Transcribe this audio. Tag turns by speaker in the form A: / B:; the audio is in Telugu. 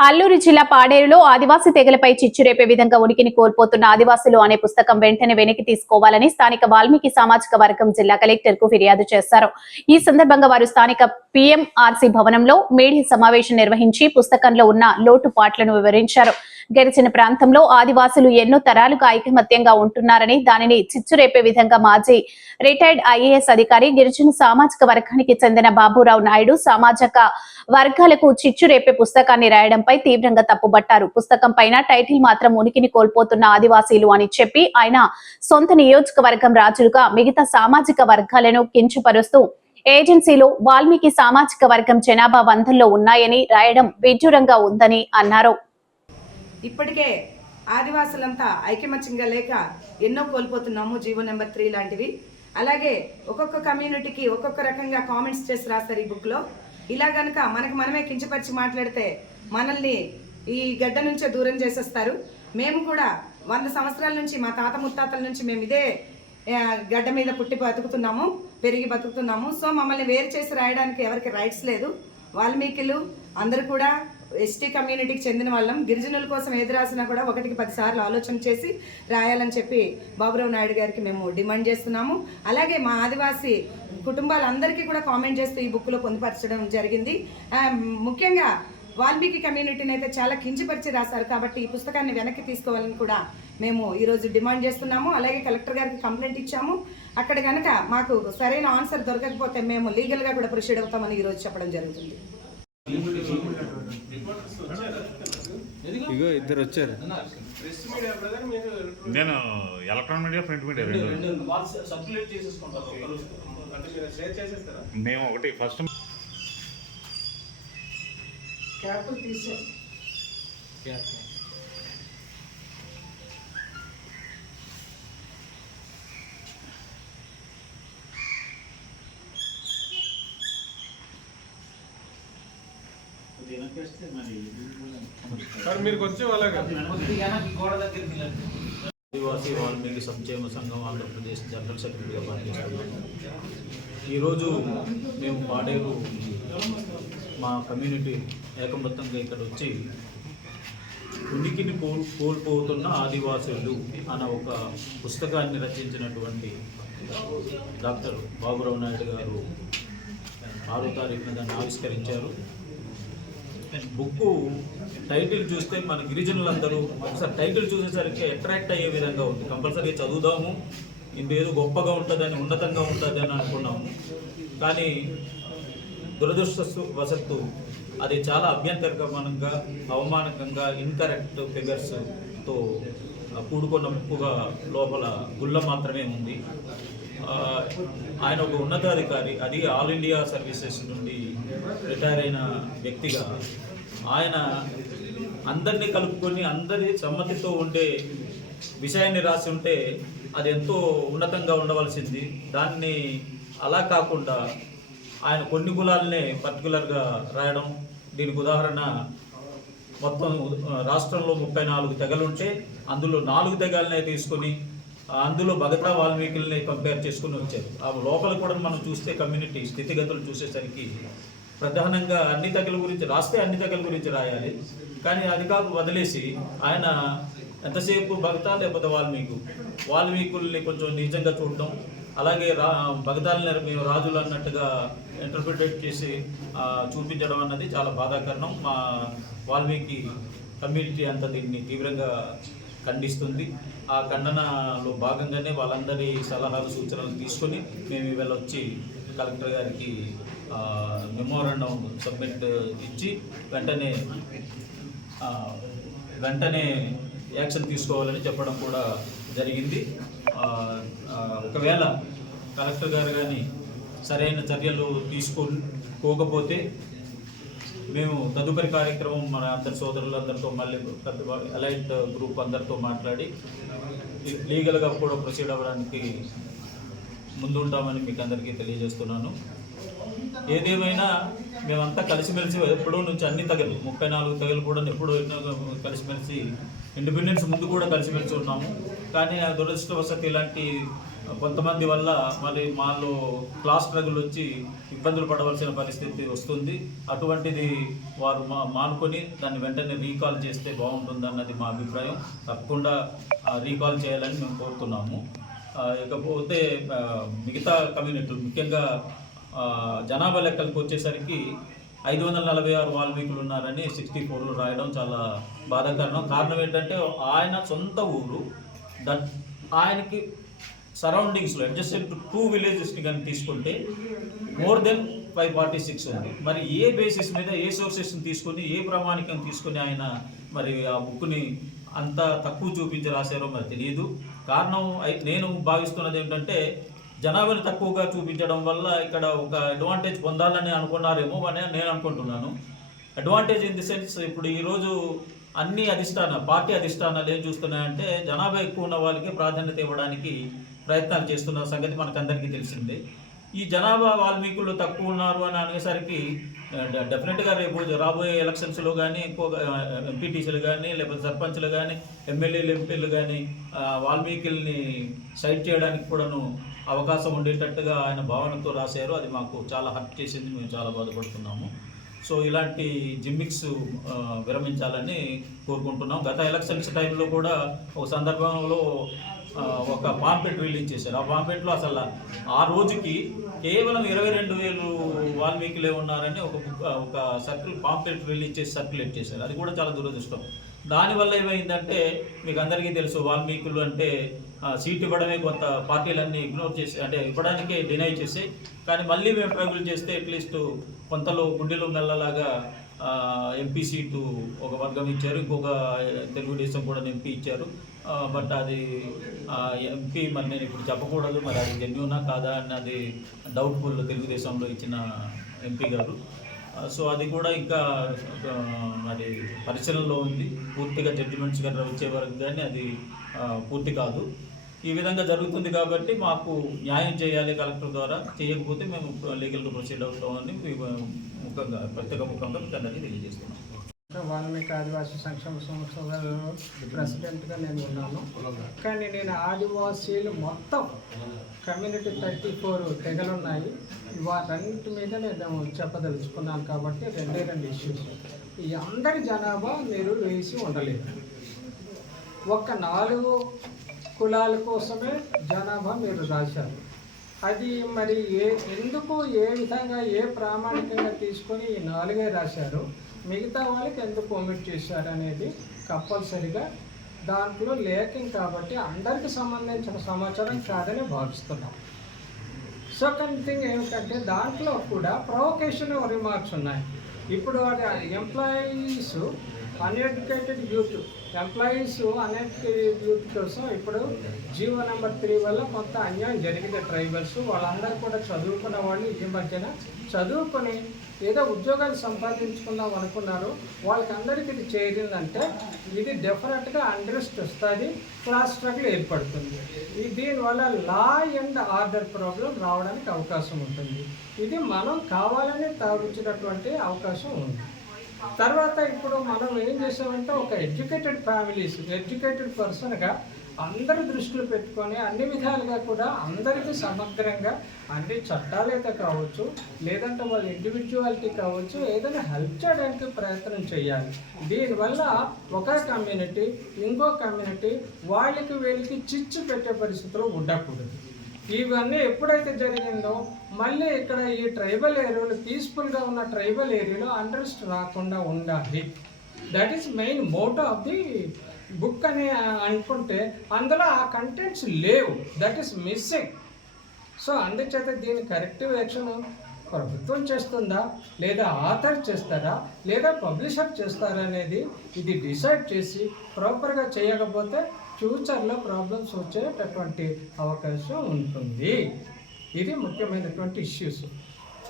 A: అల్లూరు జిల్లా పాడేరులో ఆదివాసీ తెగలపై చిచ్చురేపే విధంగా ఉనికిని కోల్పోతున్న ఆదివాసులు అనే పుస్తకం వెంటనే వెనక్కి తీసుకోవాలని స్థానిక వాల్మీకి సామాజిక వర్గం జిల్లా కలెక్టర్కు ఫిర్యాదు చేశారు. ఈ సందర్భంగా వారు స్థానిక పిఎంఆర్సీ భవనంలో మీడియా సమావేశం నిర్వహించి పుస్తకంలో ఉన్న లోటుపాట్లను వివరించారు. గెలిచిన ప్రాంతంలో ఆదివాసులు ఎన్నో తరాలుగా ఐకమత్యంగా ఉంటున్నారని దానిని చిచ్చురేపే విధంగా మాజీ రిటైర్డ్ ఐఏఎస్ అధికారి గిరిజన సామాజిక వర్గానికి చెందిన బాబురావు నాయుడు సామాజిక వర్గాలకు చిచ్చు రేపే పుస్తకాన్ని రాయడంపై తీవ్రంగా తప్పుబట్టారు. పుస్తకం పైన టైటిల్ మాత్రం ఉనికిని కోల్పోతున్న ఆదివాసీలు అని చెప్పి ఆయన సొంత నియోజకవర్గం రాజులుగా మిగతా సామాజిక వర్గాలను కించపరుస్తూ ఏజెన్సీలో వాల్మీకి సామాజిక వర్గం జనాభా వందల్లో ఉన్నాయని రాయడం విడ్డూరంగా ఉందని అన్నారు.
B: ఇప్పటికే ఆదివాసులంతా ఐకమత్యంగా లేక ఎన్నో కోల్పోతున్నాము జీవో నెంబర్ త్రీ లాంటివి. అలాగే ఒక్కొక్క కమ్యూనిటీకి ఒక్కొక్క రకంగా కామెంట్స్ చేసి రాస్తారు ఈ బుక్లో. ఇలా గనక మనకు మనమే కించపరిచి మాట్లాడితే మనల్ని ఈ గడ్డ నుంచే దూరం చేసేస్తారు. మేము కూడా వంద సంవత్సరాల నుంచి మా తాత ముత్తాతల నుంచి మేము ఇదే గడ్డ మీద పుట్టి బతుకుతున్నాము పెరిగి బతుకుతున్నాము. సో మమ్మల్ని వేరు చేసి రాయడానికి ఎవరికి రైట్స్ లేదు. వాల్మీకిలు అందరూ కూడా ఎస్టీ కమ్యూనిటీకి చెందిన వాళ్ళం. గిరిజనుల కోసం ఏది రాసినా కూడా ఒకటికి పదిసార్లు ఆలోచన చేసి రాయాలని చెప్పి బాబురావు నాయుడు గారికి మేము డిమాండ్ చేస్తున్నాము. అలాగే మా ఆదివాసీ కుటుంబాలందరికీ కూడా కామెంట్ చేస్తూ ఈ బుక్లో పొందుపరచడం జరిగింది. ముఖ్యంగా వాల్మీకి కమ్యూనిటీని అయితే చాలా కించపరిచి రాశారు కాబట్టి ఈ పుస్తకాన్ని వెనక్కి తీసుకోవాలని కూడా మేము ఈరోజు డిమాండ్ చేస్తున్నాము. అలాగే కలెక్టర్ గారికి కంప్లైంట్ ఇచ్చాము. అక్కడ కనుక మాకు సరైన ఆన్సర్ దొరకకపోతే మేము లీగల్గా కూడా ప్రొసీడ్ అవుతామని ఈరోజు చెప్పడం జరుగుతుంది.
C: ఇగో ఇద్దరు వచ్చారు.
D: నేను ఎలక్ట్రానిక్ మీడియా ప్రింట్ మీడియా రెండు. మేము ఒకటి ఫస్ట్
B: క్యాపులు తీసే.
E: సార్ మీరు కొంచెం అలాగా.
F: ఆదివాసీ వాల్మీకి సంక్షేమ సంఘం ఆంధ్రప్రదేశ్ జనరల్ సెక్రటరీగా పనిచేస్తున్నాను ఈరోజు మేము పాడేరు మా కమ్యూనిటీ ఏకమత్తంగా ఇక్కడ వచ్చి ఉనికిని కోల్ కోల్పోతున్న ఆదివాసులు అన్న ఒక పుస్తకాన్ని రచించినటువంటి డాక్టర్ బాబురావు నాయుడు గారు ఆరో తారీఖున దాన్ని ఆవిష్కరించారు. బుక్ టైటిల్ చూస్తే మన గిరిజనులందరూ ఒకసారి టైటిల్ చూసేసరికి అట్రాక్ట్ అయ్యే విధంగా ఉంది. కంపల్సరీ చదువుదాము. ఇందేదో గొప్పగా ఉంటుందని ఉన్నతంగా ఉంటుంది అని అనుకున్నాము. కానీ దురదృష్టస్తు వసత్తు అది చాలా అభ్యంతరకరంగా అవమానకంగా ఇన్కరెక్ట్ ఫిగర్స్తో కూడుకున్న ముక్కుగా లోపల గుళ్ళ మాత్రమే ఉంది. ఆయన ఒక ఉన్నతాధికారి అది ఆల్ ఇండియా సర్వీసెస్ నుండి రిటైర్ అయిన వ్యక్తిగా ఆయన అందరినీ కలుపుకొని అందరి సమ్మతితో ఉండే విషయాన్ని రాసి ఉంటే అది ఎంతో ఉన్నతంగా ఉండవలసింది. దాన్ని అలా కాకుండా ఆయన కొన్ని కులాలనే పర్టికులర్గా రాయడం దీనికి ఉదాహరణ మొత్తం రాష్ట్రంలో ముప్పై నాలుగు తెగలుంటే అందులో నాలుగు తెగలనే తీసుకొని అందులో భగతా వాల్మీకుల్ని కంపేర్ చేసుకుని వచ్చారు. ఆ లోపల కూడా మనం చూస్తే కమ్యూనిటీ స్థితిగతులు చూసేసరికి ప్రధానంగా అన్ని తెగల గురించి రాస్తే అన్ని తెగల గురించి రాయాలి. కానీ అది కాదు వదిలేసి ఆయన ఎంతసేపు భగతా లేకపోతే వాల్మీకు వాల్మీకుల్ని కొంచెం నిజంగా చూడటం అలాగే రా బగదాలని మేము రాజులు అన్నట్టుగా ఇంటర్ప్రిటేట్ చేసి చూపించడం అన్నది చాలా బాధాకరణం. మా వాల్మీకి కమ్యూనిటీ అంతా దీన్ని తీవ్రంగా ఖండిస్తుంది. ఆ ఖండనలో భాగంగానే వాళ్ళందరి సలహాలు సూచనలు తీసుకొని మేము ఇవాళ వచ్చి కలెక్టర్ గారికి మెమోరాండం సబ్మిట్ ఇచ్చి వెంటనే వెంటనే యాక్షన్ తీసుకోవాలని చెప్పడం కూడా జరిగింది. ఒకవేళ కలెక్టర్ గారు కానీ సరైన చర్యలు తీసుకోకపోతే మేము తదుపరి కార్యక్రమం మన అందరి సోదరులందరితో మళ్ళీ పెద్ద అలైట్ గ్రూప్ అందరితో మాట్లాడి లీగల్గా కూడా ప్రొసీడ్ అవ్వడానికి ముందుంటామని మీకు అందరికీ తెలియజేస్తున్నాను. ఏదేమైనా మేమంతా కలిసిమెలిసి ఎప్పుడో నుంచి అన్ని తగలు ముప్పై నాలుగు తగలు కూడా ఎప్పుడో కలిసిమెలిసి ఇండిపెండెన్స్ ముందు కూడా కలిసిమెలిసి ఉన్నాము. కానీ ఆ దురదృష్టవశాత్తు ఇలాంటి కొంతమంది వల్ల మరి మాలో క్లాస్ స్ట్రగుల్ వచ్చి ఇబ్బందులు పడవలసిన పరిస్థితి వస్తుంది. అటువంటిది వారు మా మానుకొని దాన్ని వెంటనే రీకాల్ చేస్తే బాగుంటుంది అన్నది మా అభిప్రాయం. తప్పకుండా రీకాల్ చేయాలని మేము కోరుతున్నాము. ఇకపోతే మిగతా కమ్యూనిటీలు ముఖ్యంగా జనాభా లెక్కలకు వచ్చేసరికి ఐదు వందల నలభై ఆరు వాల్మీకులు ఉన్నారని సిక్స్టీ ఫోర్లో రాయడం చాలా బాధాకరణం కారణం ఏంటంటే ఆయన సొంత ఊరు దట్ ఆయనకి సరౌండింగ్స్లో అడ్జస్టెడ్ టూ విలేజెస్ని కానీ తీసుకుంటే more than five forty six ఉంది. మరి ఏ బేసిస్ మీద ఏ సోర్సెస్ని తీసుకొని ఏ ప్రామాణికం తీసుకొని ఆయన మరి ఆ బుక్ని అంత తక్కువ చూపించి రాశారో మరి తెలియదు. కారణం అయితే నేను భావిస్తున్నది ఏంటంటే జనాభాని తక్కువగా చూపించడం వల్ల ఇక్కడ ఒక అడ్వాంటేజ్ పొందాలని అనుకున్నారేమో అని నేను అనుకుంటున్నాను. అడ్వాంటేజ్ ఇన్ ది సెన్స్ ఇప్పుడు ఈరోజు అన్ని అధిష్టాన పార్టీ అధిష్టానాలు ఏం చూస్తున్నాయంటే జనాభా ఎక్కువ ఉన్న వాళ్ళకి ప్రాధాన్యత ఇవ్వడానికి ప్రయత్నాలు చేస్తున్న సంగతి మనకందరికీ తెలిసిందే. ఈ జనాభా వాల్మీకులు తక్కువ ఉన్నారు అని అనేసరికి డెఫినెట్గా రేపు రాబోయే ఎలక్షన్స్లో కానీ ఎక్కువగా ఎంపీటీసీలు కానీ లేకపోతే సర్పంచ్లు కానీ ఎమ్మెల్యేలు ఎంపీలు కానీ వాల్మీకుల్ని సైడ్ చేయడానికి కూడాను అవకాశం ఉండేటట్టుగా ఆయన భావనతో రాశారు. అది మాకు చాలా హర్ట్ చేసింది. మేము చాలా బాధపడుతున్నాము. సో ఇలాంటి జిమ్మిక్స్ విరమించాలని కోరుకుంటున్నాం. గత ఎలక్షన్స్ టైంలో కూడా ఒక సందర్భంలో ఒక పాంపెట్ రిలీజ్ చేశారు. ఆ పాంపెట్లో అసలు ఆ రోజుకి కేవలం ఇరవై రెండు వేలు వాల్మీకులే ఉన్నారని ఒక ఒక సర్కిల్ పాంపెట్ రిలీజ్ చేసి సర్క్యులేట్ చేశారు. అది కూడా చాలా దురదృష్టం. దానివల్ల ఏమైందంటే మీకు అందరికీ తెలుసు వాల్మీకులు అంటే సీట్ ఇవ్వడమే కొంత పార్టీలన్నీ ఇగ్నోర్ చేసి అంటే ఇవ్వడానికే డినై చేసి కానీ మళ్ళీ మేము ట్రబుల్ చేస్తే అట్లీస్ట్ కొంతలో గుండెలో మెల్లలాగా ఎంపీ సీటు ఒక వర్గం ఇచ్చారు ఇంకొక తెలుగుదేశం కూడా ఎంపీ ఇచ్చారు. బట్ అది ఎంపీ మరి నేను ఇప్పుడు చెప్పకూడదు మరి అది జెన్యునా కాదా అన్నది డౌట్ఫుల్ తెలుగుదేశంలో ఇచ్చిన ఎంపీ గారు. సో అది కూడా ఇంకా మరి పరిశీలనలో ఉంది. పూర్తిగా జడ్జిమెంట్స్ గారు వచ్చే వరకు కానీ అది పూర్తి కాదు. ఈ విధంగా జరుగుతుంది కాబట్టి మాకు న్యాయం చేయాలి కలెక్టర్ ద్వారా. చేయకపోతే మేము లీగల్గా ప్రొసీడ్ అవుతామని ముఖంగా ప్రత్యేక ముఖంగా మీకు అందరికీ తెలియజేస్తున్నాం.
C: వాల్మీకి ఆదివాసీ సంక్షేమ సంస్థలలో ప్రెసిడెంట్గా నేను ఉన్నాను. కానీ నేను ఆదివాసీలు మొత్తం కమ్యూనిటీ థర్టీ ఫోర్ తెగలు ఉన్నాయి వాటన్నిటి మీద నేను చెప్పదలుచుకున్నాను కాబట్టి రెండే రెండు ఇష్యూస్ ఈ అందరి జనాభా మీరు వేసి ఉండలేదు ఒక్క నాలుగు కులాల కోసమే జనాభా మీరు రాశారు. అది మరి ఏ ఎందుకు ఏ విధంగా ఏ ప్రామాణికంగా తీసుకొని ఈ నాలుగే రాశారు? మిగతా వాళ్ళకి ఎందుకు ఒమిట్ చేశారు అనేది కంపల్సరిగా దాంట్లో లేకింగ్ కాబట్టి అందరికి సంబంధించిన సమాచారం కాదని భావిస్తున్నాం. సెకండ్ థింగ్ ఏమిటంటే దాంట్లో కూడా ప్రొవకేషన్ రిమార్క్స్ ఉన్నాయి. ఇప్పుడు అది employees uneducated youth employees uneducated youth కోసం ఇప్పుడు జీవో నెంబర్ త్రీ వల్ల కొంత అన్యాయం జరిగింది. ట్రైబల్స్ వాళ్ళందరూ కూడా చదువుకున్న వాళ్ళు ఈ మధ్యన చదువుకొని ఏదో ఉద్యోగాలు సంపాదించుకుందాం అనుకున్నారు వాళ్ళకందరికీ ఇది చేరిందంటే ఇది డెఫినెట్గా అండ్రెస్ట్ వస్తుంది క్లాస్ స్ట్రగుల్ ఏర్పడుతుంది. ఈ దీనివల్ల లా అండ్ ఆర్డర్ ప్రాబ్లం రావడానికి అవకాశం ఉంటుంది. ఇది మనం కావాలని తాగించినటువంటి అవకాశం ఉంది. తర్వాత ఇప్పుడు మనం ఏం చేసామంటే ఒక ఎడ్యుకేటెడ్ ఫ్యామిలీస్ ఎడ్యుకేటెడ్ పర్సన్గా అందరి దృష్టిలో పెట్టుకొని అన్ని విధాలుగా కూడా అందరికీ సమగ్రంగా అన్ని చట్టాలైతే కావచ్చు లేదంటే వాళ్ళ ఇండివిజువాలిటీ కావచ్చు ఏదైనా హెల్ప్ చేయడానికి ప్రయత్నం చేయాలి. దీనివల్ల ఒక కమ్యూనిటీ ఇంకో కమ్యూనిటీ వాళ్ళకి వీళ్ళకి చిచ్చు పెట్టే పరిస్థితులు ఉండకూడదు. ఇవన్నీ ఎప్పుడైతే జరిగిందో మళ్ళీ ఇక్కడ ఈ ట్రైబల్ ఏరియాలో పీస్ఫుల్గా ఉన్న ట్రైబల్ ఏరియాలో అండర్స్ట్ రాకుండా ఉండాలి. That is main motto of the book అని అనుకుంటే అందులో ఆ కంటెంట్స్ లేవు. దట్ ఈస్ మిస్సింగ్ సో అందుచేత దీని కరెక్టివ్ యాక్షన్ ప్రభుత్వం చేస్తుందా? లేదా ఆథర్ చేస్తారా? లేదా పబ్లిషర్ చేస్తారా అనేది ఇది డిసైడ్ చేసి ప్రాపర్గా చేయకపోతే ఫ్యూచర్లో ప్రాబ్లమ్స్ వచ్చేటటువంటి అవకాశం ఉంటుంది. ఇది ముఖ్యమైనటువంటి ఇష్యూస్